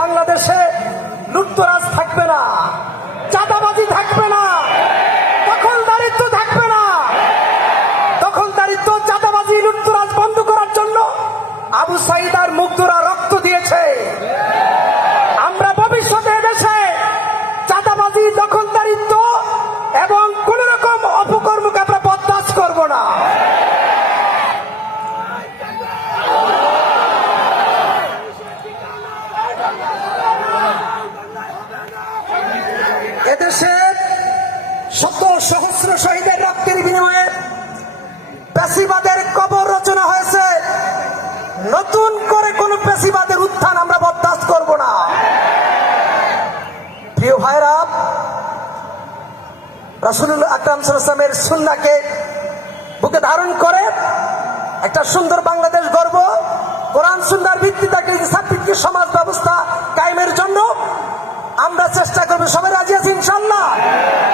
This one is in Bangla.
বাংলাদেশে লুটতরাজ থাকবে না, চাঁদাবাজি থাকবে না দখলদারিত্ব থাকবে না চাঁদাবাজি, লুটতরাজ বন্ধ করার জন্য আবু সাইদ আর মুগ্ধরা রক্ত দিয়েছে আমরা ভবিষ্যতে দেশে চাঁদাবাজি দখলদারিত্ব এবং কোন রকম অপকর্মকে আমরা বরদাস্ত করব না এদেশে শত সহস্র শহীদের রক্তের বিনিময়ে পেশিবাদের কবর রচনা হয়েছে। নতুন করে কোন পেশিবাদের উত্থান আমরা বরদাস্ত করব না। প্রিয় ভাইরা, রাসুলুল আকরাম সাল্লামের সুন্নাকে বুকে ধারণ করে একটা সুন্দর বাংলাদেশ গর্ব কোরআন সুন্দর ভিত্তিতে একটা সমাজ ব্যবস্থা কায়েমের জন্য আমরা চেষ্টা করব। সবাই রাজি আছি 了。